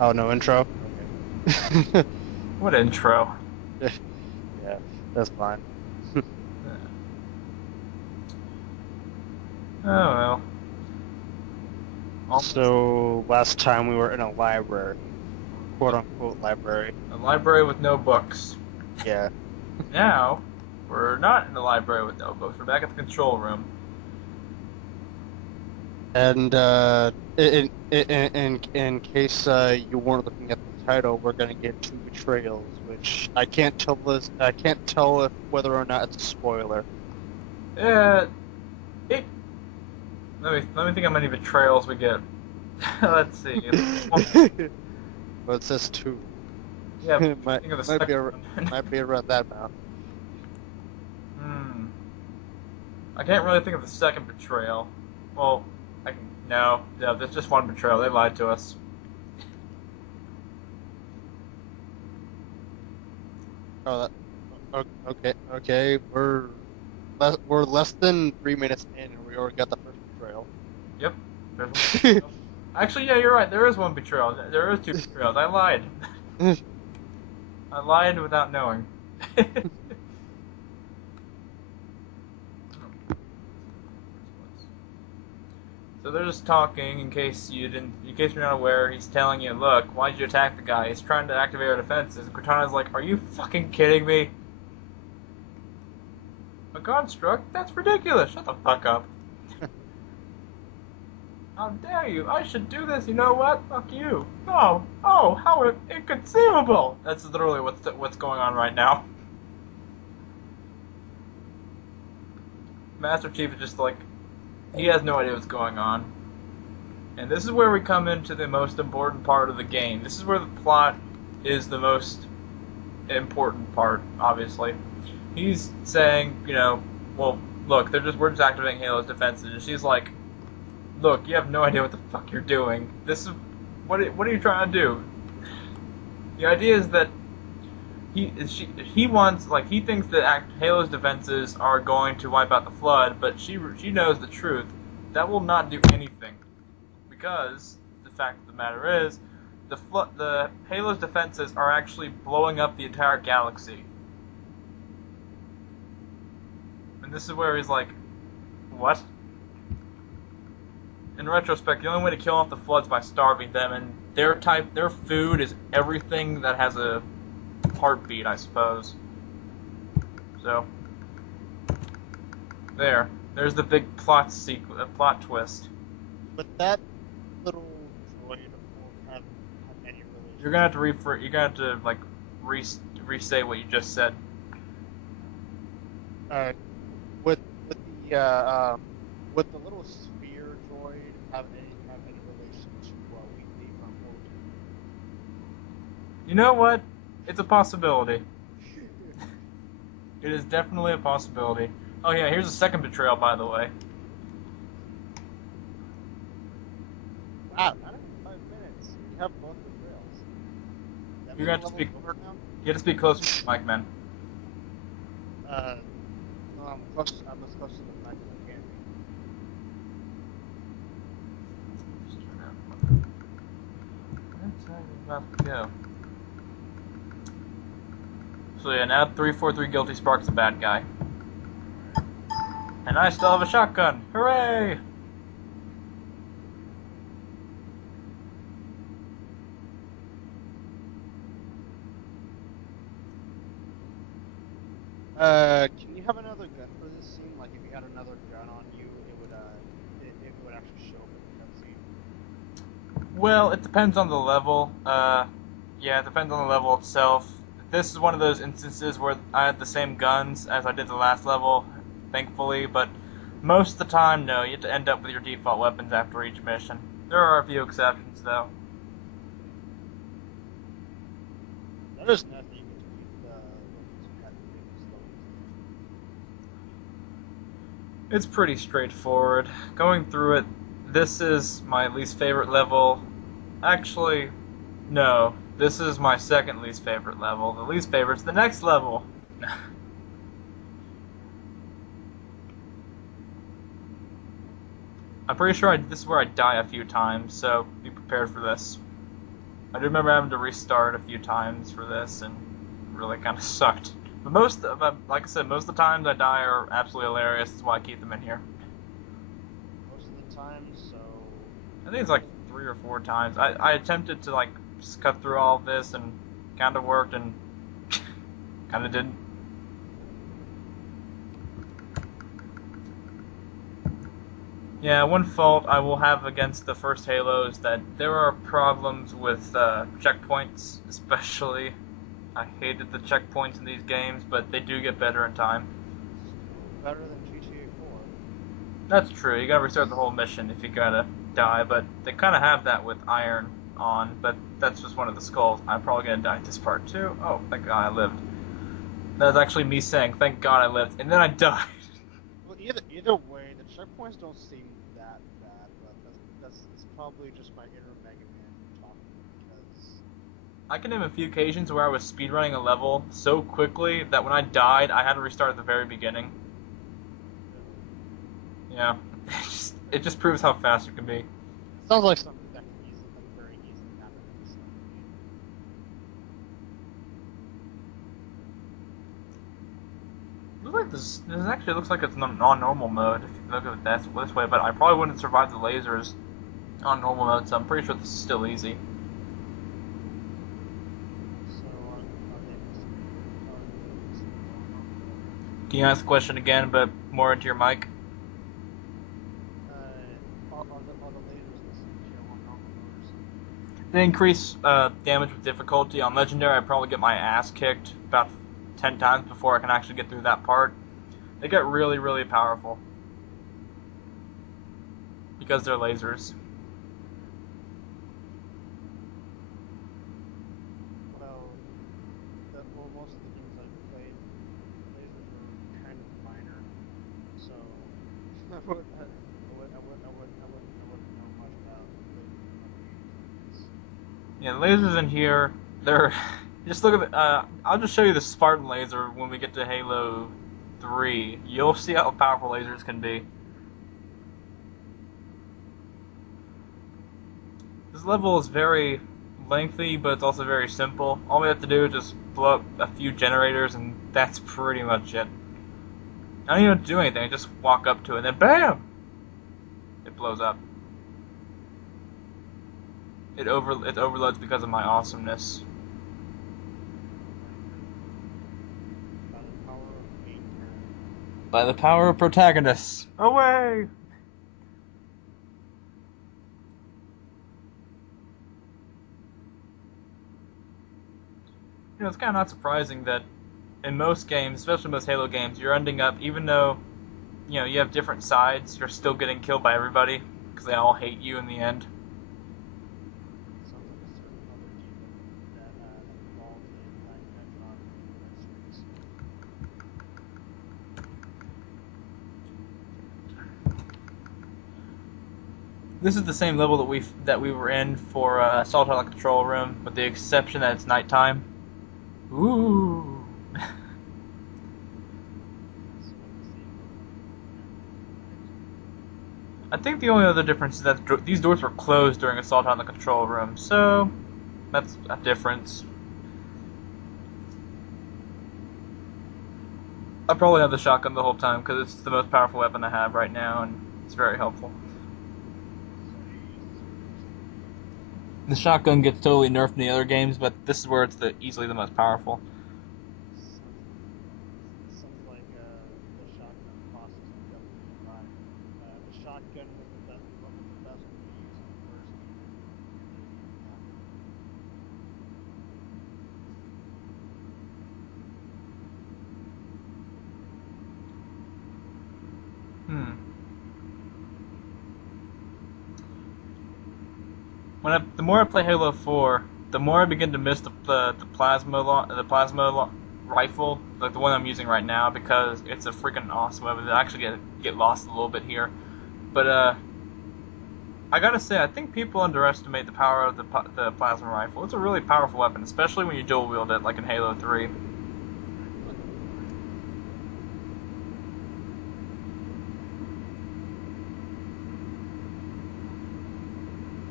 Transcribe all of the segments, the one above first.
Oh, no intro? Okay. What intro? Yeah, that's fine. Oh well. Almost So, last time we were in a library, quote unquote library. a library with no books. Yeah. Now, we're not in the library with no books. We're back at the control room. And in case you weren't looking at the title, we're gonna get to Betrayals, which I can't tell if whether or not it's a spoiler. Uh, it. Let me think how many betrayals we get. Let's see. Well, But it says two. yeah, It might think of the might be second a, one. might be around that amount. Hmm. I can't really think of the second betrayal. Well, I can. No, no, there's just one betrayal. They lied to us. Oh, okay. We're less than 3 minutes in, and we already got the first betrayal. Yep. There's one betrayal. Actually, yeah, you're right. There is one betrayal. There is two betrayals. I lied. I lied without knowing. So they're just talking in case you're not aware, he's telling you, look, why'd you attack the guy? He's trying to activate our defenses. And Cortana's like, are you fucking kidding me? A construct? That's ridiculous. Shut the fuck up. How dare you? I should do this. You know what? Fuck you. No. Oh, how inconceivable. That's literally what's going on right now. Master Chief is just like, he has no idea what's going on. And this is where we come into the most important part of the game. This is where the plot is the most important part, obviously. He's saying, well, look, we're just activating Halo's defenses, and she's like, look, you have no idea what the fuck you're doing. This is what are you trying to do? The idea is that he wants he thinks that Halo's defenses are going to wipe out the flood, but she knows the truth. That will not do anything because the fact of the matter is the Halo's defenses are actually blowing up the entire galaxy. And this is where he's like, what? In retrospect, the only way to kill off the floods by starving them, and their food is everything that has a heartbeat, I suppose. So there's the big plot twist. But that little droid won't have any You're relation gonna to have to you're gonna have to re re-say what you just said. with the would the little sphere droid have any relation to Weekly from 14? You know what? It's a possibility. It is definitely a possibility. Oh yeah, here's a second betrayal, by the way. Wow, not even 5 minutes. We have both betrayals. Does that You're mean the gonna have to level's speak. over now? You have to speak closer to the mic, man. Uh, no, I'm as close to the mic as I can be. About to go. So yeah, now 343 Guilty Spark's the bad guy. And I still have a shotgun. Hooray! Can you have another gun for this scene? Like, if you had another gun on you, it would actually show up in the cutscene. Well, it depends on the level. Yeah, it depends on the level itself. This is one of those instances where I had the same guns as I did the last level, thankfully, but most of the time, no, you have to end up with your default weapons after each mission. There are a few exceptions, though. That is nice that you get to keep the weapons you had previously. It's pretty straightforward. Going through it, this is my least favorite level. Actually, no. This is my second least favorite level. The least favorite's the next level. I'm pretty sure this is where I die a few times, so be prepared for this. I do remember having to restart a few times for this, and it really kind of sucked. But like I said, most of the times I die are absolutely hilarious. That's why I keep them in here. Most of the time, so I think it's like 3 or 4 times. I attempted to like just cut through all of this and kind of worked and kind of didn't. Yeah, one fault I will have against the first Halo is that there are problems with checkpoints, especially. I hated the checkpoints in these games, but they do get better in time. still better than GTA 4. That's true. You gotta restart the whole mission if you gotta die, but they kind of have that with Iron on, but that's just one of the skulls. I'm probably gonna die at this part too. Oh, thank God I lived. That was actually me saying, thank God I lived, and then I died. Well, either way, the checkpoints don't seem that bad, but that's it's probably just my inner Mega Man talking because I can name a few occasions where I was speedrunning a level so quickly that when I died, I had to restart at the very beginning. really, Yeah, it just proves how fast you can be. sounds like something that can easily, like very easily happen in this level. Looks like this actually looks like it's non-normal mode if you look at it this way, but I probably wouldn't survive the lasers on normal mode, so I'm pretty sure this is still easy. So are they missing Can you ask the question again, but more into your mic? are the lasers missing here on normal mode or something? They increase damage with difficulty. On Legendary, I probably get my ass kicked about 10 times before I can actually get through that part. They get really, really powerful because they're lasers. Well, most of the games I've played, lasers are kind of minor, so I wouldn't know much about lasers in other games like this. Yeah, the lasers in here, they're just look at the. I'll just show you the Spartan laser when we get to Halo 3. You'll see how powerful lasers can be. This level is very lengthy, but it's also very simple. All we have to do is just blow up a few generators, and that's pretty much it. I don't even have to do anything. I just walk up to it, and then BAM! It blows up. It overloads because of my awesomeness. By the power of main character. By the power of protagonists. Away! You know, it's kind of not surprising that in most games, especially most Halo games, you're ending up, even though, you know, you have different sides, you're still getting killed by everybody because they all hate you in the end. Sounds like a certain other game that involves a black hedgehog with red strings. This is the same level that we were in for Assault on the Control Room, with the exception that it's nighttime. Ooh. That's what the same level I think the only other difference is that these doors were closed during Assault on the Control Room, so that's a difference. I probably have the shotgun the whole time because it's the most powerful weapon I have right now, and it's very helpful. So you use this for mostly. The shotgun gets totally nerfed in the other games, but this is where it's easily the most powerful. Sounds like the shotgun process would definitely be fine. The shotgun was the best one to use in the first game, and then after. Hmm. The more I play Halo 4, the more I begin to miss the plasma rifle, like the one I'm using right now, because it's a freaking awesome weapon. I actually get lost a little bit here, but I gotta say, I think people underestimate the power of the plasma rifle. It's a really powerful weapon, especially when you dual wield it, like in Halo 3.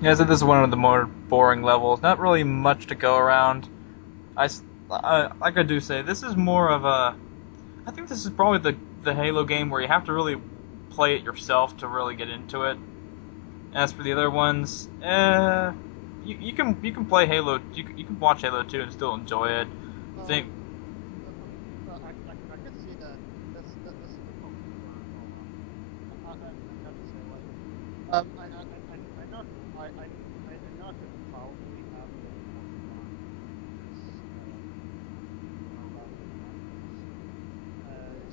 Yeah, I said this is one of the more boring levels. Not really much to go around. Like I do say, this is more of a. I think this is probably the Halo game where you have to really play it yourself to really get into it. As for the other ones, you can play Halo. You can watch Halo 2 and still enjoy it. I think. Um, I could see that. That's a good point. Hold on. I have to say, like, I know I could probably have a little more fun in this rather than others.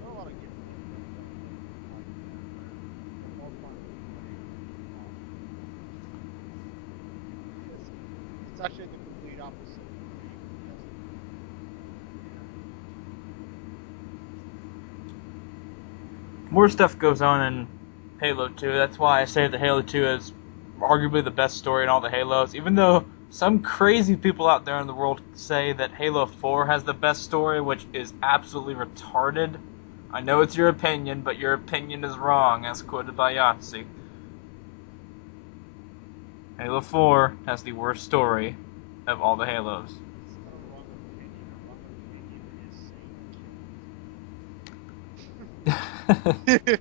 There are a lot of games that like that where they're more fun to play while watching. It's it's actually the complete opposite for me with Destiny. Yeah. More stuff goes on in Halo 2. That's why I say that Halo 2 is arguably the best story in all the Halos, even though some crazy people out there in the world say that Halo 4 has the best story, which is absolutely retarded. I know it's your opinion, but your opinion is wrong, as quoted by Yahtzee. Halo 4 has the worst story of all the Halos. It's not a wrong opinion. A wrong opinion is saying kill it.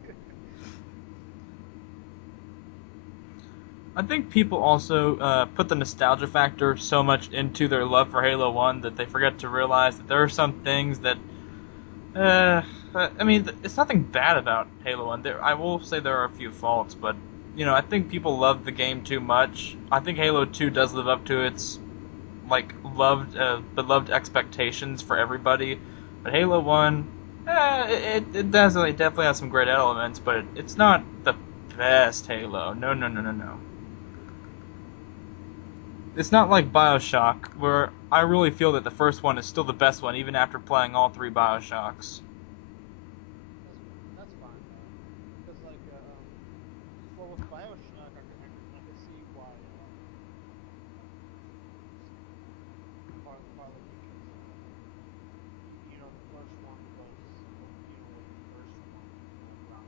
I think people also put the nostalgia factor so much into their love for Halo 1 that they forget to realize that there are some things that. I mean, it's nothing bad about Halo 1. I will say there are a few faults, but, I think people love the game too much. I think Halo 2 does live up to its, beloved expectations for everybody. But Halo 1, it definitely has some great elements, but it's not the best Halo. No, no, no, no, no. It's not like Bioshock, where I really feel that the first one is still the best one, even after playing all three Bioshocks. That's fine though, because well, with Bioshock, I could see why people would dislike it. Partly because the first one was the first one groundbreaking stuff.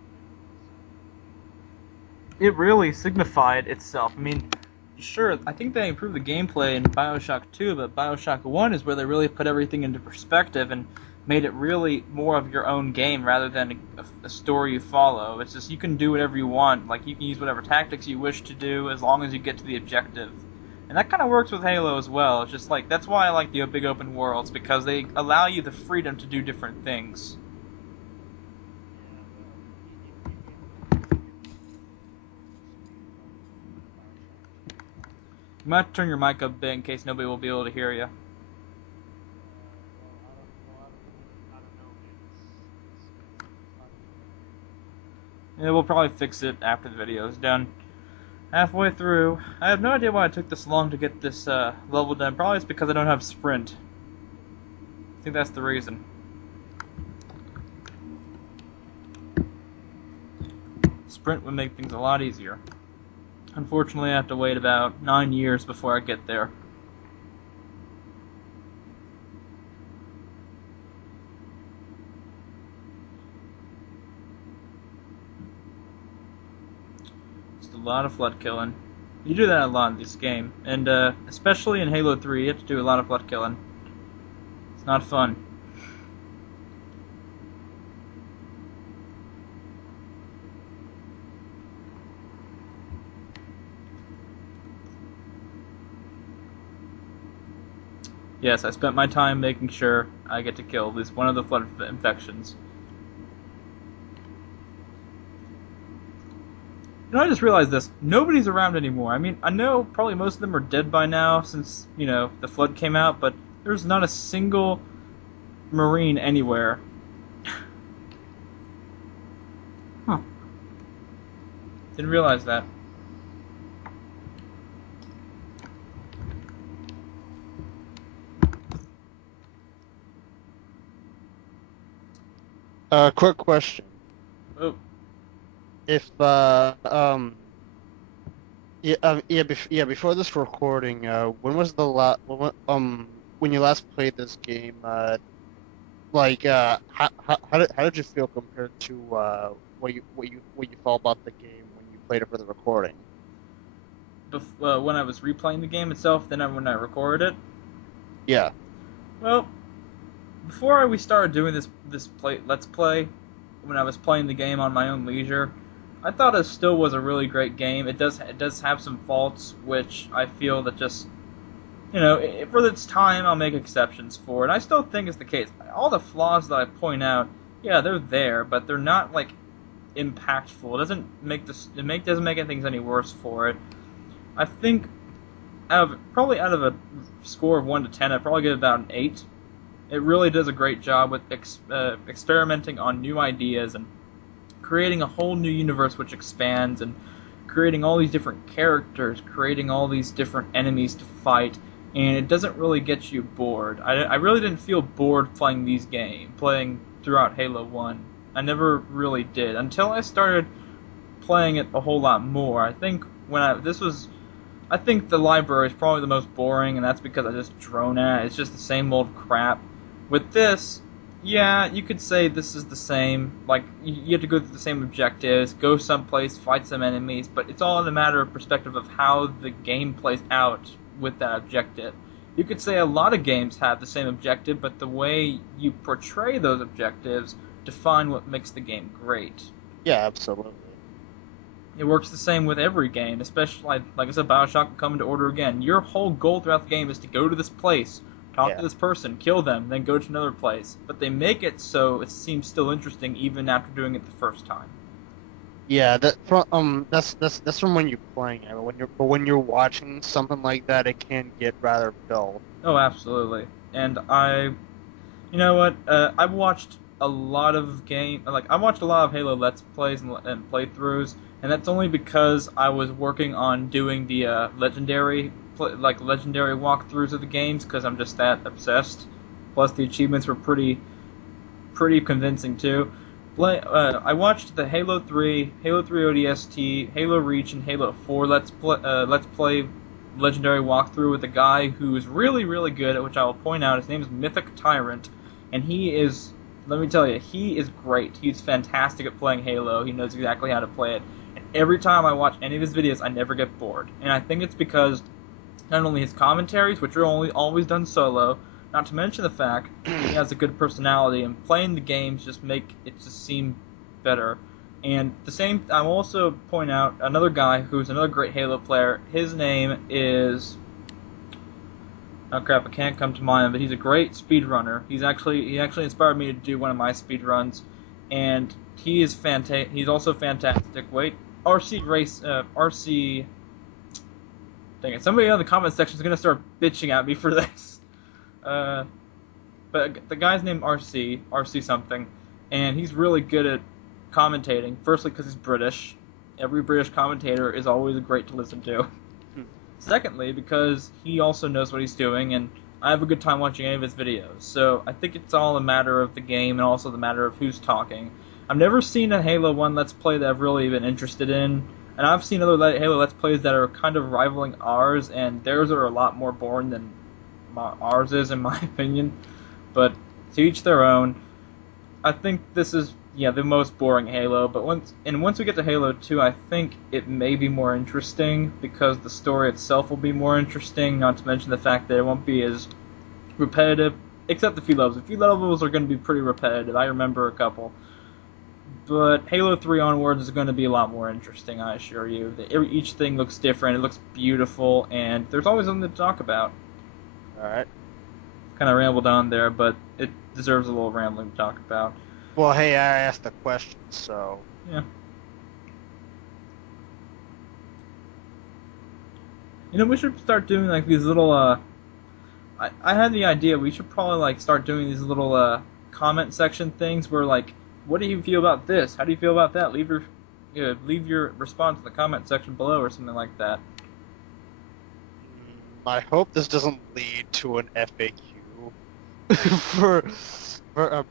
It really signified itself. I mean, sure, I think they improved the gameplay in Bioshock 2, but Bioshock 1 is where they really put everything into perspective and made it really more of your own game rather than a story you follow. It's just you can do whatever you want. Like, you can use whatever tactics you wish to do as long as you get to the objective. And that kind of works with Halo as well. It's just like, that's why I like the big open worlds, because they allow you the freedom to do different things. Yeah, but you can speak about Bioshock 2 if you want. You might have to turn your mic up a bit in case nobody will be able to hear you. I don't know, man. It's hard to hear you. Yeah, we'll probably fix it after the video is done. Halfway through. I have no idea why it took this long to get this level done. Probably it's because I don't have sprint. I think that's the reason. Sprint would make things a lot easier. Unfortunately, I have to wait about 9 years before I get there. Just a lot of flood killing. You do that a lot in this game, and especially in Halo 3, you have to do a lot of flood killing. It's not fun. Yes, I spent my time making sure I get to kill at least one of the flood infections. I just realized this. Nobody's around anymore. I mean, I know probably most of them are dead by now since, the flood came out, but there's not a single Marine anywhere. Huh. Didn't realize that. Quick question. Oh, If before this recording, when was the when you last played this game, how did you feel compared to what you felt about the game played it for the recording? When I was replaying the game itself, then when I recorded it. Yeah. Well, before we started doing let's play, when I was playing the game on my own leisure, I thought it still was a really great game. It does have some faults, which I feel that just for its time, I'll make exceptions for, and I still think is the case. All the flaws that I point out, yeah, they're there, but they're not like impactful. It doesn't make things any worse for it. I think out of a score of 1 to 10, I'd probably give it about an 8. It really does a great job with experimenting on new ideas and creating a whole new universe which expands and creating all these different characters, creating all these different enemies to fight, and it doesn't really get you bored. I really didn't feel bored playing throughout Halo 1. I never really did until I started playing it a whole lot more. I think the library is probably the most boring, and that's because I just drone at it. It's just the same old crap. With this, yeah, you could say this is the same. Like, you have to go through the same objectives, go someplace, fight some enemies, but it's all in a matter of perspective of how the game plays out with that objective. You could say a lot of games have the same objective, but the way you portray those objectives define what makes the game great. Yeah, absolutely. It works the same with every game, especially like I said, Bioshock Come to Order again. Your whole goal throughout the game is to go to this place, talk to this person, kill them, then go to another place. But they make it so it seems still interesting even after doing it the first time. Yeah, that's from when you're playing it. When you're watching something like that, it can get rather dull. Oh, absolutely. And you know what? I've watched a lot of I watched a lot of Halo Let's Plays and playthroughs, and that's only because I was working on doing the legendary walkthroughs of the games because I'm just that obsessed. Plus, the achievements were pretty convincing too. I watched the Halo 3, Halo 3 ODST, Halo Reach, and Halo 4 Let's Play legendary walkthrough with a guy who is really, really good, at which I will point out. His name is Mythic Tyrant, and let me tell you, he is great. He's fantastic at playing Halo. He knows exactly how to play it. And every time I watch any of his videos, I never get bored. And I think it's because not only his commentaries, which are always done solo, not to mention the fact he has a good personality, and playing the games just make it just seem better. And I will also point out another guy who's another great Halo player. His name is, oh crap, I can't come to mind, but he's a great speedrunner. He actually inspired me to do one of my speedruns, and he's also fantastic. Wait, RC. Dang it! Somebody in the comment section is gonna start bitching at me for this. But the guy's named RC something, and he's really good at commentating. Firstly, because he's British. Every British commentator is always great to listen to. Secondly, because he also knows what he's doing, and I have a good time watching any of his videos. So I think it's all a matter of the game and also the matter of who's talking. I've never seen a Halo 1 Let's Play that I've really been interested in, and I've seen other Halo Let's Plays that are kind of rivaling ours, and theirs are a lot more boring than ours is, in my opinion. But to each their own. I think this is the most boring Halo, but once we get to Halo 2, I think it may be more interesting because the story itself will be more interesting, not to mention the fact that it won't be as repetitive, except a few levels. A few levels are going to be pretty repetitive. I remember a couple. But Halo 3 onwards is going to be a lot more interesting, I assure you. Each thing looks different, it looks beautiful, and there's always something to talk about. Alright. Kind of rambled on there, but it deserves a little rambling to talk about. Well, hey, I asked a question, so... Yeah. We should start doing, like, these little, I had the idea we should probably, like, start doing these little, comment section things where, like, what do you feel about this? How do you feel about that? Leave your response in the comment section below or something like that. I hope this doesn't lead to an FAQ for the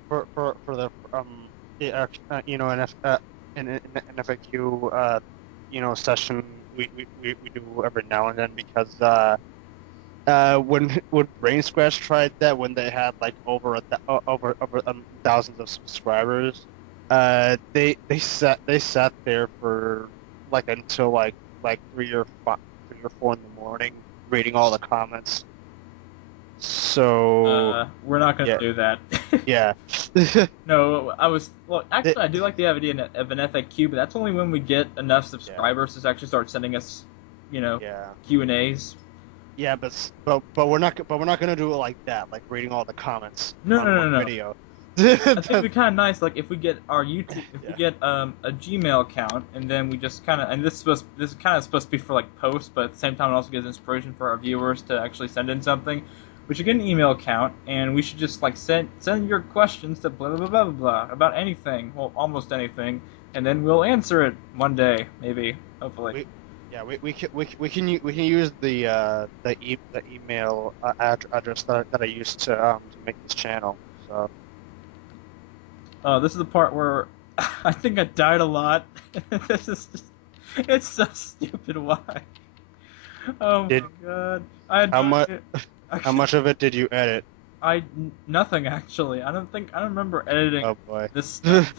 an FAQ session we do every now and then, because when Brain Scratch tried that, when they had like over thousands of subscribers, they sat there for like until like 3 or 4 in the morning, reading all the comments. So We're not gonna yeah, do that. yeah. No, well, It- actually, I do like the idea of an FAQ, but that's only when we get enough yeah, subscribers to actually start sending us, yeah, Q&As. yeah. But we're not gonna do it like that, like reading all the comments No, on no, one no, no. video. I think it'd be kind of nice, like if we get our if we Yeah, get a Gmail account, and then we just kind of, and this is kind of supposed to be for like posts, but at the same time it also gives inspiration for our viewers to actually send in something. We should get an email account, and we should just like send your questions to blah blah blah blah blah about anything, well almost anything, and then we'll answer it one day, maybe, hopefully. we yeah we can use the email address that I used to make this channel. So This is the part where I think I died a lot. This is just, it's so stupid. Why? Oh my did god. I how much died. how much of it did you edit? Nothing actually. I don't remember editing Oh boy. this stuff.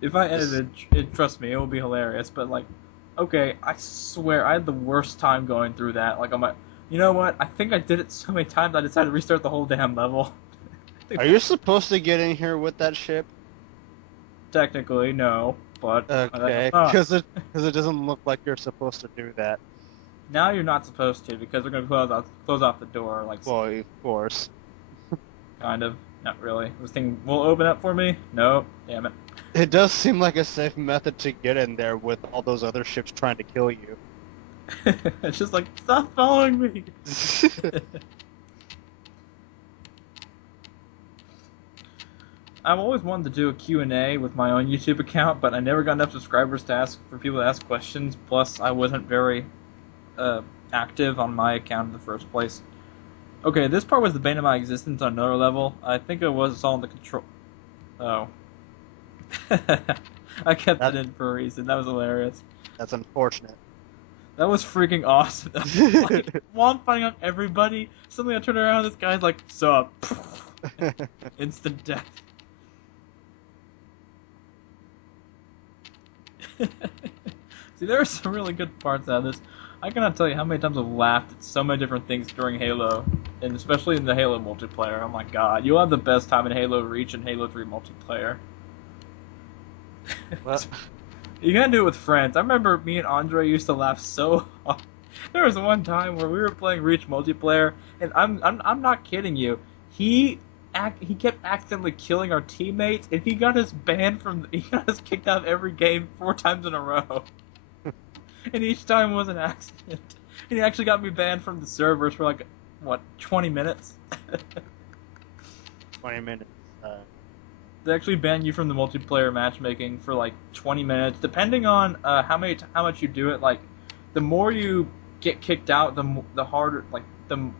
If I edited it, trust me, it will be hilarious. But like, okay, I swear I had the worst time going through that. Like, you know what? I think I did it so many times I decided to restart the whole damn level. Are you supposed to get in here with that ship? Technically, no, but Okay, not. because it doesn't look like you're supposed to do that. Now you're not supposed to because we're gonna close off the door, like Well, of course. kind of. Not really. This thing will open up for me. No, damn it. It does seem like a safe method to get in there with all those other ships trying to kill you. It's just like, stop following me. I've always wanted to do a Q&A with my own YouTube account, but I never got enough subscribers for people to ask questions. Plus, I wasn't very active on my account in the first place. Okay, this part was the bane of my existence on another level. I think it was all in the control. Oh. I kept it in for a reason. That was hilarious. That's unfortunate. That was freaking awesome. Like, while I'm fighting up everybody, suddenly I turn around, this guy's like, sup? Instant death. See, there are some really good parts out of this. I cannot tell you how many times I've laughed at so many different things during Halo, and especially in the Halo multiplayer. Oh my god, you'll have the best time in Halo Reach and Halo 3 multiplayer. Well, You gotta do it with friends. I remember me and Andre used to laugh so hard. There was one time where we were playing Reach multiplayer, and I'm not kidding you. He kept accidentally killing our teammates, and he got us he got us kicked out of every game 4 times in a row. And each time was an accident. And he actually got me banned from the servers for like, what, 20 minutes? 20 minutes. They actually ban you from the multiplayer matchmaking for like 20 minutes, depending on how much you do it. Like, the more you get kicked out, the harder, like the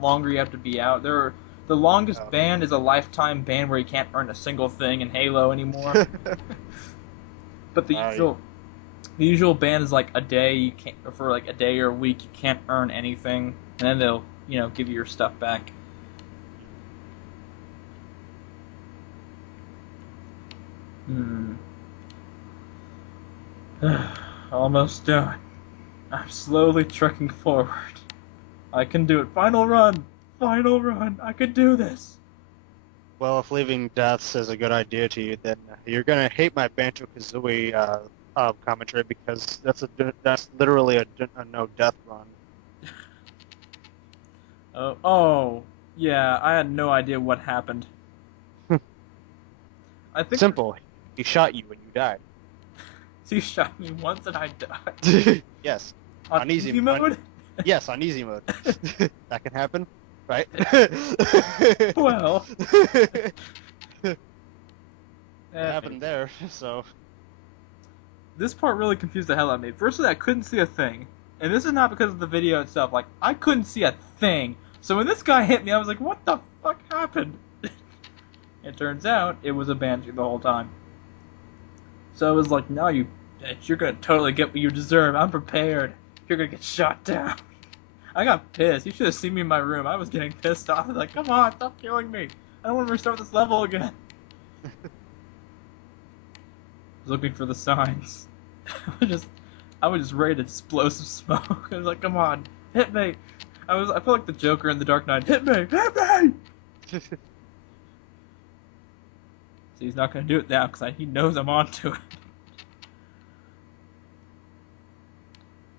longer you have to be out. The longest ban is a lifetime ban where you can't earn a single thing in Halo anymore. But the usual ban is like a day. You can't, for like a day or a week, you can't earn anything, and then they'll give you your stuff back. Almost done. I'm slowly trekking forward. I can do it. Final run! Final run! I can do this! Well, if leaving deaths is a good idea to you, then you're gonna hate my Banjo-Kazooie commentary because that's literally a no death run. Oh, yeah, I had no idea what happened. I think Simple. He shot you when you died. he shot me once and I died. Yes. On easy mode? Yes, on easy mode. That can happen, right? Well. It happened there, so. This part really confused the hell out of me. Firstly, I couldn't see a thing. And this is not because of the video itself. Like, I couldn't see a thing. So when this guy hit me, I was like, what the fuck happened? It turns out it was a banshee the whole time. So I was like, no, you bitch, you're gonna totally get what you deserve. I'm prepared. You're gonna get shot down. I got pissed. You should have seen me in my room. I was getting pissed off. I was like, come on, stop killing me. I don't want to restart this level again. I was looking for the signs. I would just raid explosive smoke. I was like, come on, hit me. I felt like the Joker in The Dark Knight. Hit me, hit me. See, he's not gonna do it now because he knows I'm onto it.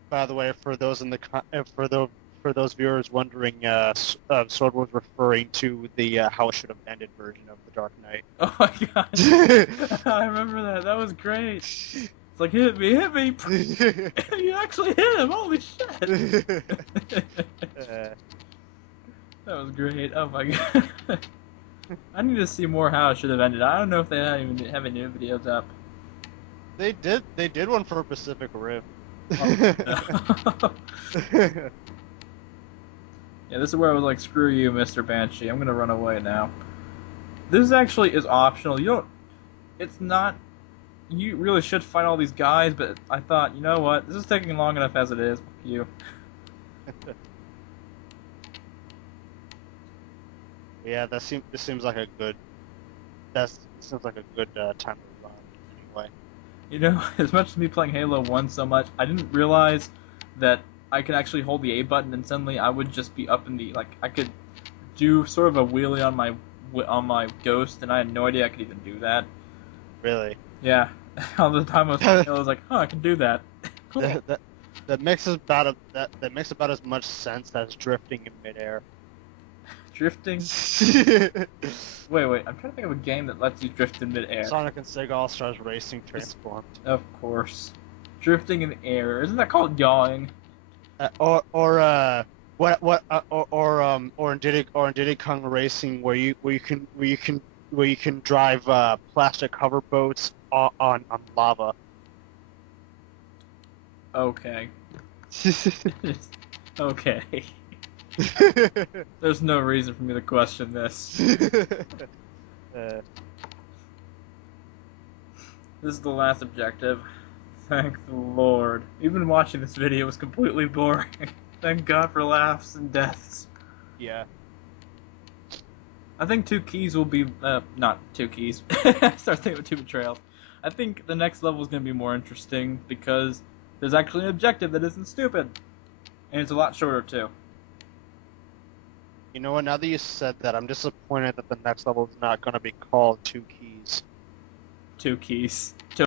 By the way, for those in the for those viewers wondering, Sword was referring to the how it should have ended version of The Dark Knight. Oh my god, I remember that. That was great. It's like, hit me, hit me. You actually hit him. Holy shit. That was great. Oh my god. I need to see more how it should have ended. I don't know if they even have any new videos up. They did one for Pacific Rim. Oh, no. Yeah, this is where I was like, screw you, Mr. Banshee. I'm gonna run away now. This actually is optional. You don't. It's not. You really should fight all these guys, but I thought, you know what? This is taking long enough as it is. Fuck you. Yeah, this seems like a good. Seems like a good time to run. Anyway. You know, as much as me playing Halo 1 so much, I didn't realize that I could actually hold the A button and suddenly I would just be up in the, like, I could do sort of a wheelie on my Ghost, and I had no idea I could even do that. Really? Yeah. All the time I was like, oh, I can do that. Cool. That makes about as much sense as drifting in midair. Drifting? Wait, I'm trying to think of a game that lets you drift in midair. Sonic and Sega All-Stars Racing Transformed. Of course. Drifting in air. Isn't that called yawing? Or in Diddy Kong Racing where you can drive plastic hover boats on lava. Okay. Okay. There's no reason for me to question this. This is the last objective. Thank the Lord. Even watching this video was completely boring. Thank God for laughs and deaths. Yeah. I think 2 keys will be, not 2 keys. I start thinking of 2 betrayals. I think the next level is going to be more interesting because there's actually an objective that isn't stupid. And it's a lot shorter, too. You know what, now that you said that, I'm disappointed that the next level is not going to be called 2 keys. 2 keys.